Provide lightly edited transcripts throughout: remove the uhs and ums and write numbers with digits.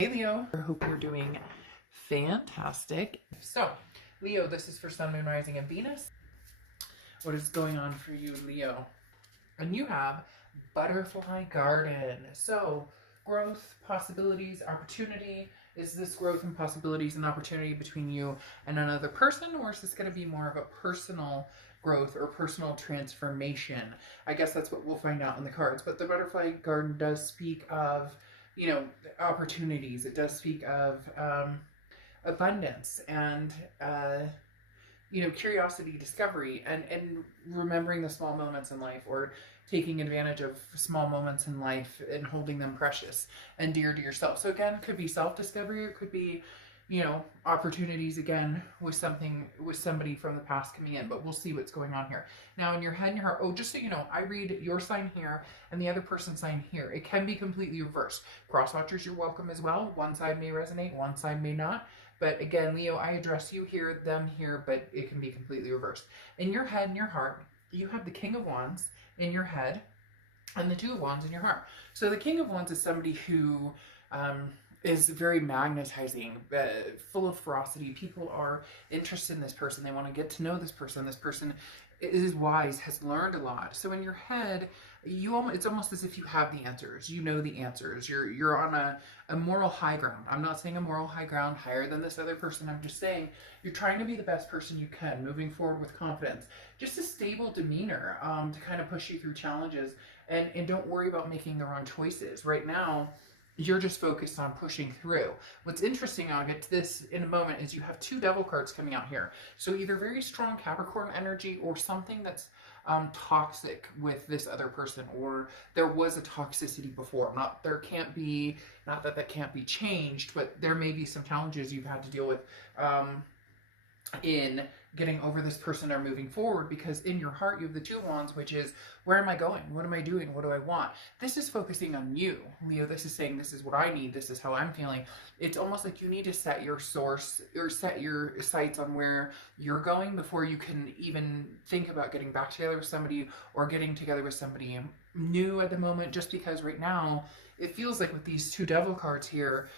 Hey Leo, I hope you're doing fantastic. So, Leo, this is for Sun, Moon, Rising, and Venus. What is going on for you, Leo? And you have Butterfly Garden. So, growth, possibilities, opportunity. Is this growth and possibilities and opportunity between you and another person, or is this going to be more of a personal growth or personal transformation? I guess that's what we'll find out in the cards. But the Butterfly Garden does speak of, opportunities. It does speak of abundance and curiosity, discovery, and remembering the small moments in life, or taking advantage of small moments in life and holding them precious and dear to yourself. So again, it could be self-discovery, or it could be, opportunities again with somebody from the past coming in, but we'll see what's going on here. Now in your head and your heart, oh, just so you know, I read your sign here and the other person's sign here. It can be completely reversed. Cross watchers, you're welcome as well. One side may resonate, one side may not. But again, Leo, I address you here, them here, but it can be completely reversed. In your head and your heart, you have the King of Wands in your head and the Two of Wands in your heart. So the King of Wands is somebody who is very magnetizing, full of ferocity. People are interested in this person. They want to get to know this person. This person is wise, has learned a lot. So in your head, it's almost as if you have the answers. You know the answers. You're on a moral high ground. I'm not saying a moral high ground higher than this other person. I'm just saying you're trying to be the best person you can, moving forward with confidence. Just a stable demeanor to kind of push you through challenges, and don't worry about making the wrong choices. Right now, you're just focused on pushing through. What's interesting, I'll get to this in a moment, is you have two devil cards coming out here. So either very strong Capricorn energy, or something that's toxic with this other person, or there was a toxicity before. Not that that can't be changed, but there may be some challenges you've had to deal with in getting over this person or moving forward, because in your heart you have the Two of Wands, which is, where am I going? What am I doing? What do I want? This is focusing on you, Leo. This is saying, this is what I need. This is how I'm feeling. It's almost like you need to set your source, or set your sights on where you're going before you can even think about getting back together with somebody, or getting together with somebody new at the moment, just because right now it feels like with these two devil cards here,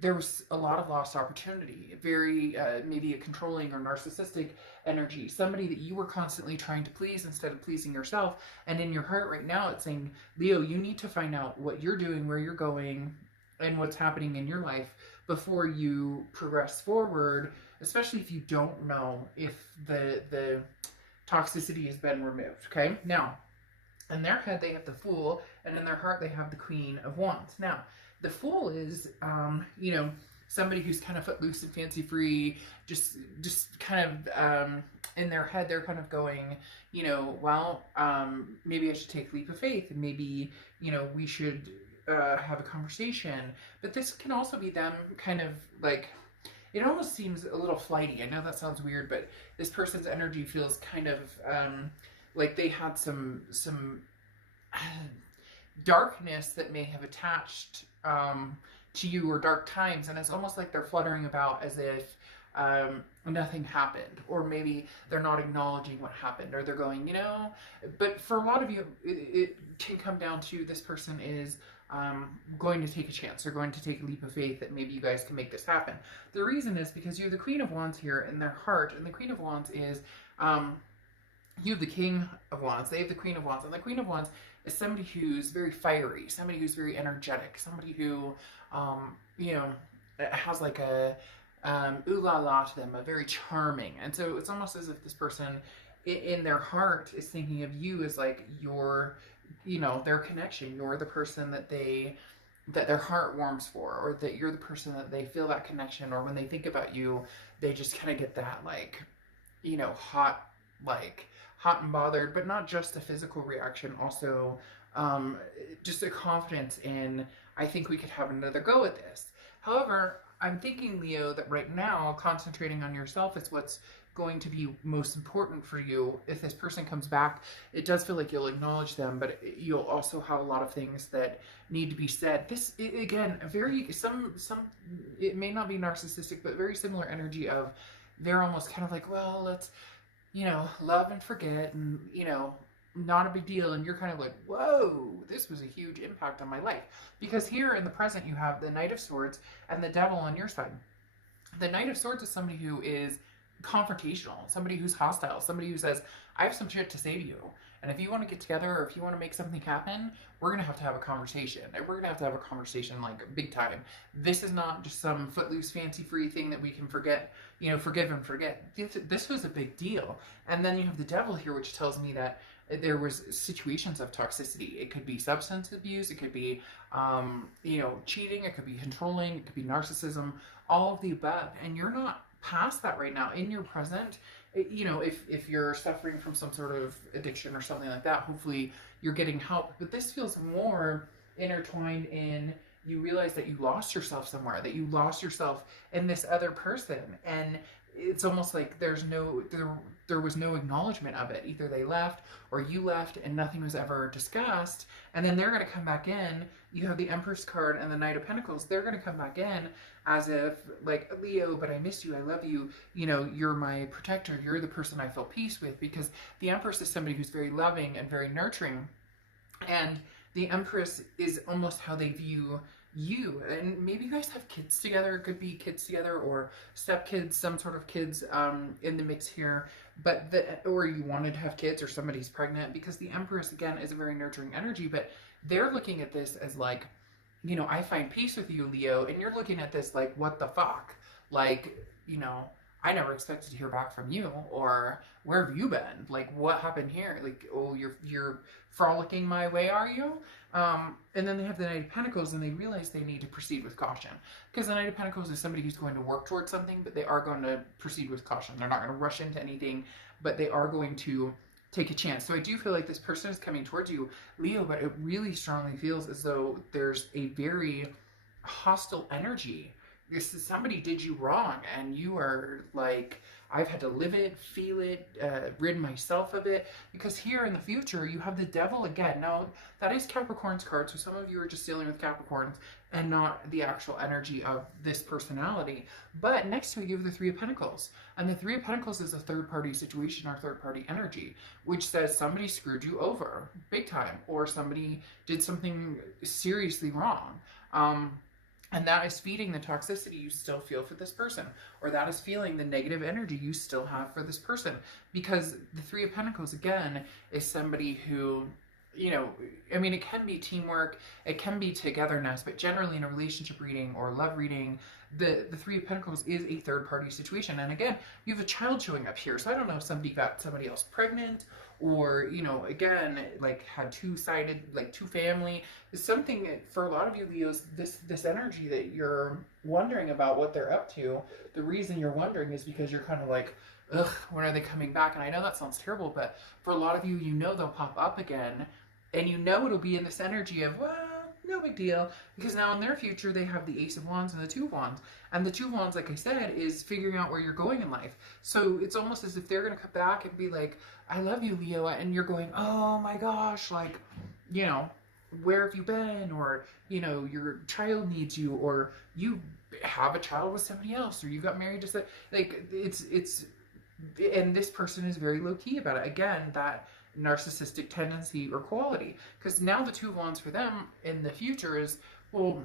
there was a lot of lost opportunity, very maybe a controlling or narcissistic energy, somebody that you were constantly trying to please instead of pleasing yourself. And in your heart right now, it's saying, Leo, you need to find out what you're doing, where you're going, and what's happening in your life before you progress forward, especially if you don't know if the toxicity has been removed, okay? Now, in their head, they have the Fool, and in their heart, they have the Queen of Wands. Now, the Fool is, somebody who's kind of footloose and fancy-free, just kind of, in their head, they're kind of going, well, maybe I should take a leap of faith, and maybe, we should have a conversation. But this can also be them kind of like, it almost seems a little flighty. I know that sounds weird, but this person's energy feels kind of like they had some darkness that may have attached to you, or dark times, and it's almost like they're fluttering about as if nothing happened, or maybe they're not acknowledging what happened, or they're going, but for a lot of you, it can come down to, this person is going to take a chance, or going to take a leap of faith that maybe you guys can make this happen. The reason is because you have the Queen of Wands here in their heart, and the Queen of Wands is, you have the King of Wands, they have the Queen of Wands, and the Queen of Wands is somebody who's very fiery, somebody who's very energetic, somebody who, has like a ooh la la to them, a very charming. And so it's almost as if this person in their heart is thinking of you as like your, their connection. You're the person that their heart warms for, or that you're the person that they feel that connection, or when they think about you, they just kind of get that like, hot and bothered, but not just a physical reaction, also just a confidence in, I think we could have another go at this. However, I'm thinking, Leo, that right now, concentrating on yourself is what's going to be most important for you. If this person comes back, it does feel like you'll acknowledge them, but you'll also have a lot of things that need to be said. This, again, it may not be narcissistic, but very similar energy of, they're almost kind of like, well, let's, love and forget, and, not a big deal, and you're kind of like, whoa, this was a huge impact on my life. Because here in the present, you have the Knight of Swords and the Devil on your side. The Knight of Swords is somebody who is confrontational, somebody who's hostile, somebody who says, I have some shit to say to you. And if you want to get together or if you want to make something happen, we're going to have a conversation. And we're going to have a conversation like big time. This is not just some footloose, fancy free thing that we can forget, you know, forgive and forget. This was a big deal. And then you have the Devil here, which tells me that there was situations of toxicity. It could be substance abuse. It could be, you know, cheating. It could be controlling. It could be narcissism, all of the above. And you're not past that right now. In your present, you know, if you're suffering from some sort of addiction or something like that, hopefully you're getting help. But this feels more intertwined in, you realize that you lost yourself somewhere, that you lost yourself in this other person. And it's almost like there was no acknowledgement of it. Either they left or you left and nothing was ever discussed. And then they're going to come back in. You have the Empress card and the Knight of Pentacles. They're going to come back in as if, like, Leo, but I miss you, I love you, you know, you're my protector, you're the person I feel peace with. Because the Empress is somebody who's very loving and very nurturing. And the Empress is almost how they view you. And maybe you guys have kids together. It could be kids together or stepkids, some sort of kids in the mix here. But or you wanted to have kids or somebody's pregnant, because the Empress, again, is a very nurturing energy. But they're looking at this as like, you know, I find peace with you, Leo. And you're looking at this like, what the fuck? Like, you know, I never expected to hear back from you, or where have you been? Like, what happened here? Like, oh, you're frolicking my way, are you? And then they have the Knight of Pentacles, and they realize they need to proceed with caution. Because the Knight of Pentacles is somebody who's going to work towards something, but they are going to proceed with caution. They're not going to rush into anything, but they are going to take a chance. So I do feel like this person is coming towards you, Leo, but it really strongly feels as though there's a very hostile energy. This is, somebody did you wrong, and you are like, I've had to live it, feel it, rid myself of it. Because here in the future, you have the Devil again. Now, that is Capricorn's card, so some of you are just dealing with Capricorns and not the actual energy of this personality. But next to it, you have the Three of Pentacles. And the Three of Pentacles is a third-party situation or third-party energy, which says somebody screwed you over big time, or somebody did something seriously wrong. And that is feeding the toxicity you still feel for this person. Or that is feeling the negative energy you still have for this person. Because the Three of Pentacles, again, is somebody who, you know, I mean, it can be teamwork, it can be togetherness, but generally in a relationship reading or love reading, the Three of Pentacles is a third-party situation. And again, you have a child showing up here. So I don't know if somebody got somebody else pregnant, or, you know, again, like had two-sided, like two family. Something for a lot of you Leos, this energy that you're wondering about what they're up to, the reason you're wondering is because you're kind of like, ugh, when are they coming back? And I know that sounds terrible, but for a lot of you, you know they'll pop up again, and you know it'll be in this energy of, well, no big deal, because now in their future they have the Ace of Wands and the Two of Wands. And the Two of Wands, like I said, is figuring out where you're going in life. So it's almost as if they're going to come back and be like, I love you, Leo, and you're going, oh my gosh, like, you know, where have you been? Or, you know, your child needs you, or you have a child with somebody else, or you got married to some, like, it's, and this person is very low-key about it. Again, that narcissistic tendency or quality. Because now the Two of Wands for them in the future is, well,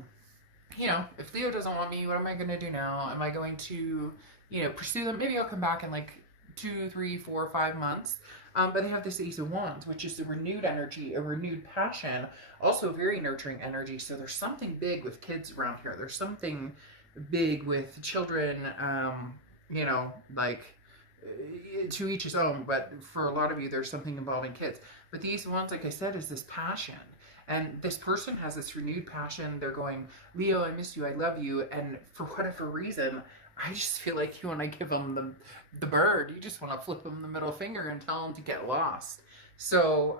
you know, if Leo doesn't want me, what am I going to do now? Am I going to, you know, pursue them? Maybe I'll come back in like 2, 3, 4, 5 months. But they have this Ace of Wands, which is a renewed energy, a renewed passion, also very nurturing energy. So there's something big with kids around here. There's something big with children, you know, like, to each his own, but for a lot of you, there's something involving kids. But the Ace of Wands, like I said, is this passion. And this person has this renewed passion. They're going, Leo, I miss you, I love you. And for whatever reason, I just feel like you want to give them the bird. You just want to flip them the middle finger and tell them to get lost. So,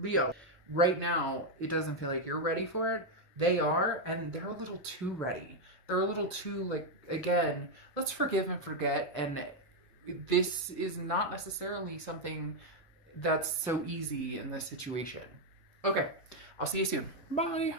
Leo, right now, it doesn't feel like you're ready for it. They are, and they're a little too ready. They're a little too, like, again, let's forgive and forget. And this is not necessarily something that's so easy in this situation. Okay, I'll see you soon. Bye.